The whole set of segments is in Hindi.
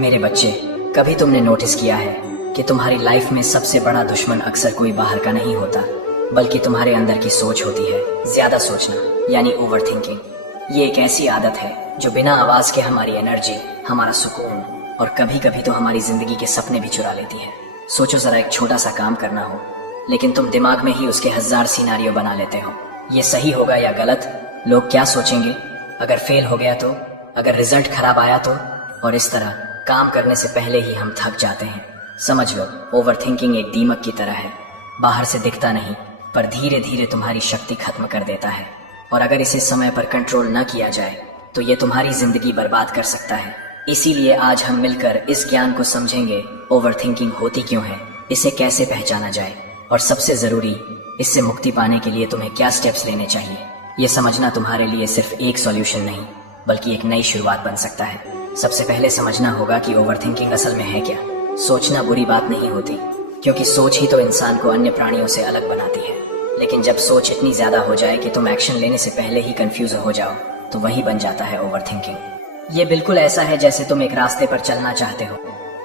मेरे बच्चे, कभी तुमने नोटिस किया है कि तुम्हारी लाइफ में सबसे बड़ा दुश्मन अक्सर कोई बाहर का नहीं होता, बल्कि तुम्हारे अंदर की सोच होती है। ज्यादा सोचना यानी ओवर थिंकिंग। ये एक ऐसी आदत है जो बिना आवाज के हमारी एनर्जी, हमारा सुकून और कभी कभी तो हमारी जिंदगी के सपने भी चुरा लेती है। सोचो जरा, एक छोटा सा काम करना हो, लेकिन तुम दिमाग में ही उसके 1000 सिनारियो बना लेते हो। ये सही होगा या गलत, लोग क्या सोचेंगे, अगर फेल हो गया तो, अगर रिजल्ट खराब आया तो, और इस तरह काम करने से पहले ही हम थक जाते हैं। समझ लो, ओवर थिंकिंग एक दीमक की तरह है। बाहर से दिखता नहीं, पर धीरे धीरे तुम्हारी शक्ति खत्म कर देता है। और अगर इसे समय पर कंट्रोल न किया जाए तो ये तुम्हारी जिंदगी बर्बाद कर सकता है। इसीलिए आज हम मिलकर इस ज्ञान को समझेंगे, ओवर थिंकिंग होती क्यों है, इसे कैसे पहचाना जाए, और सबसे जरूरी, इससे मुक्ति पाने के लिए तुम्हें क्या स्टेप्स लेने चाहिए। ये समझना तुम्हारे लिए सिर्फ एक सॉल्यूशन नहीं, बल्कि एक नई शुरुआत बन सकता है। सबसे पहले समझना होगा कि ओवर थिंकिंग असल में है क्या। सोचना बुरी बात नहीं होती, क्योंकि सोच ही तो इंसान को अन्य प्राणियों से अलग बनाती है। लेकिन जब सोच इतनी ज्यादा हो जाए कि तुम एक्शन लेने से पहले ही कंफ्यूज हो जाओ, तो वही बन जाता है ओवर थिंकिंग। ये बिल्कुल ऐसा है जैसे तुम एक रास्ते पर चलना चाहते हो,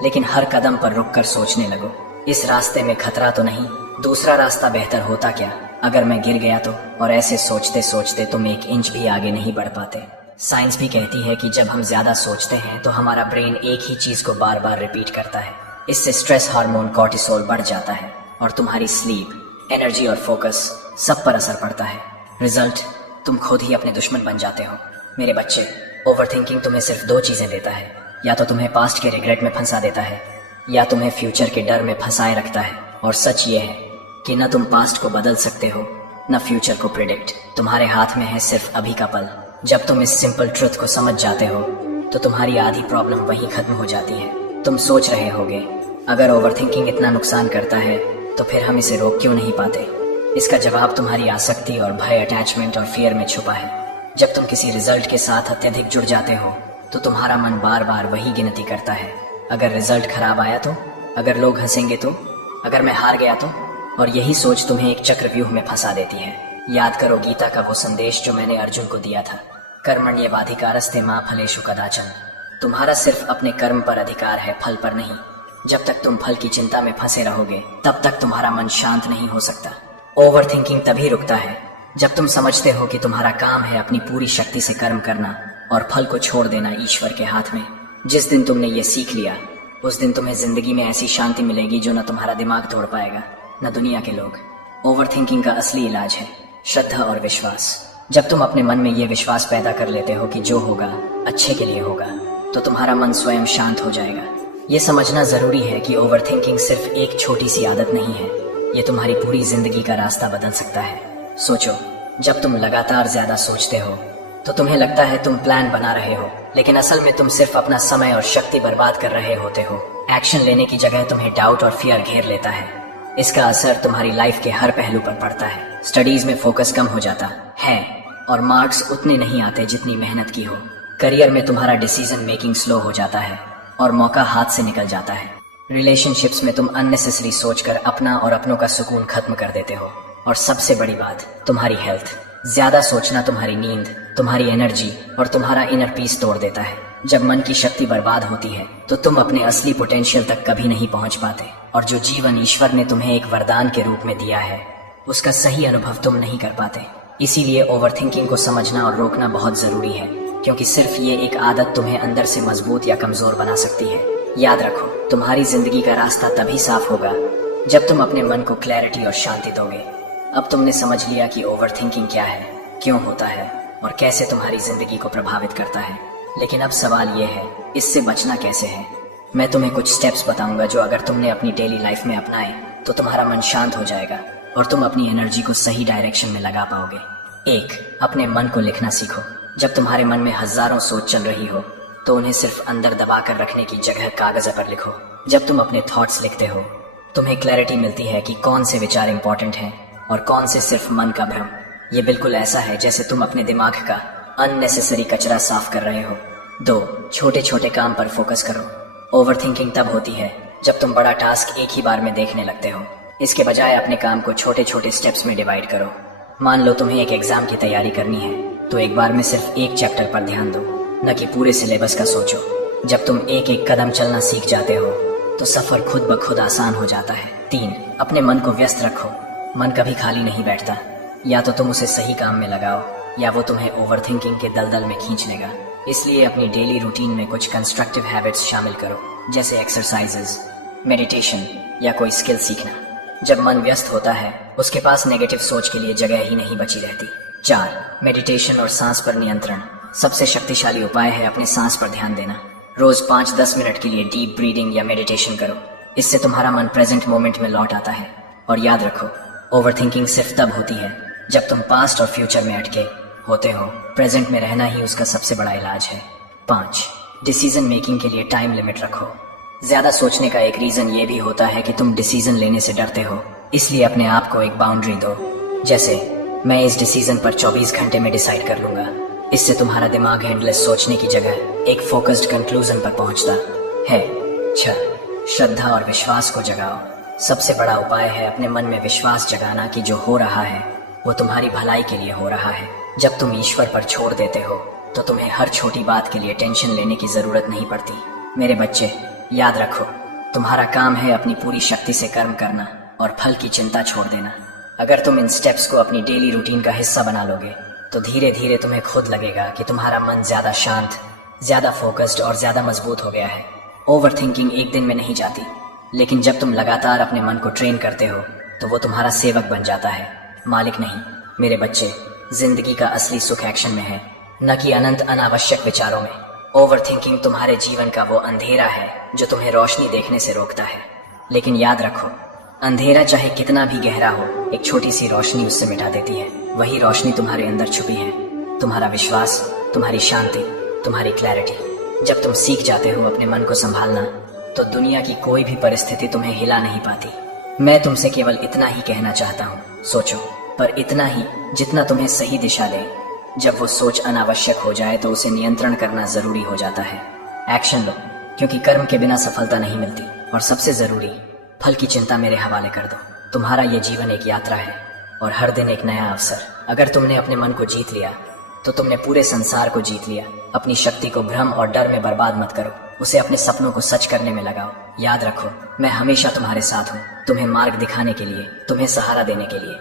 लेकिन हर कदम पर रुककर सोचने लगो, इस रास्ते में खतरा तो नहीं, दूसरा रास्ता बेहतर होता क्या, अगर मैं गिर गया तो। और ऐसे सोचते सोचते तुम 1 इंच भी आगे नहीं बढ़ पाते। साइंस भी कहती है कि जब हम ज्यादा सोचते हैं तो हमारा ब्रेन एक ही चीज को बार बार रिपीट करता है। इससे स्ट्रेस हार्मोन कॉर्टिसोल बढ़ जाता है और तुम्हारी स्लीप, एनर्जी और फोकस सब पर असर पड़ता है। रिजल्ट, तुम खुद ही अपने दुश्मन बन जाते हो। मेरे बच्चे, ओवर थिंकिंग तुम्हें सिर्फ 2 चीजें देता है, या तो तुम्हें पास्ट के रिग्रेट में फंसा देता है, या तुम्हें फ्यूचर के डर में फंसाए रखता है। और सच ये है कि न तुम पास्ट को बदल सकते हो, न फ्यूचर को प्रिडिक्ट। तुम्हारे हाथ में है सिर्फ अभी का पल। जब तुम इस सिंपल ट्रुथ को समझ जाते हो तो तुम्हारी आधी प्रॉब्लम वहीं खत्म हो जाती है। तुम सोच रहे होगे, अगर ओवरथिंकिंग इतना नुकसान करता है तो फिर हम इसे रोक क्यों नहीं पाते। इसका जवाब तुम्हारी आसक्ति और भय, अटैचमेंट और फियर में छुपा है। जब तुम किसी रिजल्ट के साथ अत्यधिक जुड़ जाते हो तो तुम्हारा मन बार बार वही गिनती करता है। अगर रिजल्ट खराब आया तो, अगर लोग हंसेंगे तो, अगर मैं हार गया तो। और यही सोच तुम्हें एक चक्रव्यूह में फंसा देती है। याद करो गीता का वो संदेश जो मैंने अर्जुन को दिया था, कर्मण्येवाधिकारस्ते मा फलेषु कदाचन। तुम्हारा सिर्फ अपने कर्म पर अधिकार है, फल पर नहीं। जब तक तुम फल की चिंता में फंसे रहोगे तब तक तुम्हारा मन शांत नहीं हो सकता। ओवर थिंकिंग तभी रुकता है जब तुम समझते हो कि तुम्हारा काम है अपनी पूरी शक्ति से कर्म करना और फल को छोड़ देना ईश्वर के हाथ में। जिस दिन तुमने ये सीख लिया, उस दिन तुम्हें जिंदगी में ऐसी शांति मिलेगी जो न तुम्हारा दिमाग तोड़ पाएगा, न दुनिया के लोग। ओवर थिंकिंग का असली इलाज है श्रद्धा और विश्वास। जब तुम अपने मन में ये विश्वास पैदा कर लेते हो कि जो होगा अच्छे के लिए होगा, तो तुम्हारा मन स्वयं शांत हो जाएगा। ये समझना जरूरी है कि ओवर थिंकिंग सिर्फ एक छोटी सी आदत नहीं है, ये तुम्हारी पूरी जिंदगी का रास्ता बदल सकता है। सोचो, जब तुम लगातार ज्यादा सोचते हो तो तुम्हें लगता है तुम प्लान बना रहे हो, लेकिन असल में तुम सिर्फ अपना समय और शक्ति बर्बाद कर रहे होते हो। एक्शन लेने की जगह तुम्हें डाउट और फियर घेर लेता है। इसका असर तुम्हारी लाइफ के हर पहलू पर पड़ता है। स्टडीज में फोकस कम हो जाता है और मार्क्स उतने नहीं आते जितनी मेहनत की हो। करियर में तुम्हारा डिसीजन मेकिंग स्लो हो जाता है और मौका हाथ से निकल जाता है। रिलेशनशिप्स में तुम अननेसेसरी सोचकर अपना और अपनों का सुकून खत्म कर देते हो। और सबसे बड़ी बात, तुम्हारी हेल्थ। ज्यादा सोचना तुम्हारी नींद, तुम्हारी एनर्जी और तुम्हारा इनर पीस तोड़ देता है। जब मन की शक्ति बर्बाद होती है तो तुम अपने असली पोटेंशियल तक कभी नहीं पहुंच पाते, और जो जीवन ईश्वर ने तुम्हें एक वरदान के रूप में दिया है उसका सही अनुभव तुम नहीं कर पाते। इसीलिए ओवरथिंकिंग को समझना और रोकना बहुत जरूरी है, क्योंकि सिर्फ ये एक आदत तुम्हें अंदर से मजबूत या कमजोर बना सकती है। याद रखो, तुम्हारी जिंदगी का रास्ता तभी साफ होगा जब तुम अपने मन को क्लैरिटी और शांति दोगे। अब तुमने समझ लिया कि ओवरथिंकिंग क्या है, क्यों होता है और कैसे तुम्हारी जिंदगी को प्रभावित करता है। लेकिन अब सवाल ये है, इससे बचना कैसे है। मैं तुम्हें कुछ स्टेप्स बताऊंगा जो अगर तुमने अपनी डेली लाइफ में अपनाए तो तुम्हारा मन शांत हो जाएगा और तुम अपनी एनर्जी को सही डायरेक्शन में लगा पाओगे। 1. अपने मन को लिखना सीखो। जब तुम्हारे मन में हजारों सोच चल रही हो तो उन्हें सिर्फ अंदर दबा कर रखने की जगह कागज पर लिखो। जब तुम अपने थॉट्स लिखते हो तुम्हें क्लैरिटी मिलती है कि कौन से विचार इंपॉर्टेंट हैं और कौन से सिर्फ मन का भ्रम। ये बिल्कुल ऐसा है जैसे तुम अपने दिमाग का अननेसेसरी कचरा साफ कर रहे हो। 2. छोटे छोटे काम पर फोकस करो। ओवरथिंकिंग तब होती है जब तुम बड़ा टास्क एक ही बार में देखने लगते हो। इसके बजाय अपने काम को छोटे छोटे स्टेप्स में डिवाइड करो। मान लो तुम्हें एक एग्जाम की तैयारी करनी है तो एक बार में सिर्फ एक चैप्टर पर ध्यान दो, न कि पूरे सिलेबस का सोचो। जब तुम एक एक कदम चलना सीख जाते हो तो सफर खुद ब खुद आसान हो जाता है। 3. अपने मन को व्यस्त रखो। मन कभी खाली नहीं बैठता। या तो तुम उसे सही काम में लगाओ या वो तुम्हें ओवरथिंकिंग के दलदल में खींच लेगा। इसलिए अपनी डेली रूटीन में कुछ कंस्ट्रक्टिव हैबिट्स शामिल करो, जैसे एक्सरसाइजेस, मेडिटेशन या कोई स्किल सीखना। जब मन व्यस्त होता है उसके पास नेगेटिव सोच के लिए जगह ही नहीं बची रहती। 4. मेडिटेशन और सांस पर नियंत्रण। सबसे शक्तिशाली उपाय है अपने सांस पर ध्यान देना। रोज 5-10 मिनट के लिए डीप ब्रीदिंग या मेडिटेशन करो। इससे तुम्हारा मन प्रेजेंट मोमेंट में लौट आता है। और याद रखो, ओवरथिंकिंग सिर्फ तब होती है जब तुम पास्ट और फ्यूचर में अटके होते हो। प्रेजेंट में रहना ही उसका सबसे बड़ा इलाज है। 5. डिसीजन मेकिंग के लिए टाइम लिमिट रखो। ज्यादा सोचने का एक रीजन ये भी होता है कि तुम डिसीजन लेने से डरते हो। इसलिए अपने आप को एक बाउंड्री दो, जैसे मैं इस डिसीजन पर 24 घंटे में डिसाइड कर लूंगा। इससे तुम्हारा दिमाग एंडलेस सोचने की जगह एक फोकस्ड कंक्लूजन पर पहुंचता है। 6. श्रद्धा और विश्वास को जगाओ। सबसे बड़ा उपाय है अपने मन में विश्वास जगाना कि जो हो रहा है वो तुम्हारी भलाई के लिए हो रहा है। जब तुम ईश्वर पर छोड़ देते हो तो तुम्हें हर छोटी बात के लिए टेंशन लेने की जरूरत नहीं पड़ती। मेरे बच्चे, याद रखो, तुम्हारा काम है अपनी पूरी शक्ति से कर्म करना और फल की चिंता छोड़ देना। अगर तुम इन स्टेप्स को अपनी डेली रूटीन का हिस्सा बना लोगे तो धीरे धीरे तुम्हें खुद लगेगा कि तुम्हारा मन ज्यादा शांत, ज्यादा फोकस्ड और ज्यादा मजबूत हो गया है। ओवरथिंकिंग एक दिन में नहीं जाती, लेकिन जब तुम लगातार अपने मन को ट्रेन करते हो तो वो तुम्हारा सेवक बन जाता है, मालिक नहीं। मेरे बच्चे, जिंदगी का असली सुख एक्शन में है, न कि अनंत अनावश्यक विचारों में। ओवरथिंकिंग तुम्हारे जीवन का वो अंधेरा है जो तुम्हें रोशनी देखने से रोकता है। लेकिन याद रखो, अंधेरा चाहे कितना भी गहरा हो, एक छोटी सी रोशनी उससे मिटा देती है। वही रोशनी तुम्हारे अंदर छुपी है, तुम्हारा विश्वास, तुम्हारी शांति, तुम्हारी क्लैरिटी। जब तुम सीख जाते हो अपने मन को संभालना तो दुनिया की कोई भी परिस्थिति तुम्हें हिला नहीं पाती। मैं तुमसे केवल इतना ही कहना चाहता हूँ, सोचो, पर इतना ही जितना तुम्हें सही दिशा दे। जब वो सोच अनावश्यक हो जाए तो उसे नियंत्रण करना जरूरी हो जाता है। एक्शन लो, क्योंकि कर्म के बिना सफलता नहीं मिलती। और सबसे जरूरी, फल की चिंता मेरे हवाले कर दो। तुम्हारा ये जीवन एक यात्रा है और हर दिन एक नया अवसर। अगर तुमने अपने मन को जीत लिया तो तुमने पूरे संसार को जीत लिया। अपनी शक्ति को भ्रम और डर में बर्बाद मत करो, उसे अपने सपनों को सच करने में लगाओ। याद रखो, मैं हमेशा तुम्हारे साथ हूँ, तुम्हें मार्ग दिखाने के लिए, तुम्हें सहारा देने के लिए।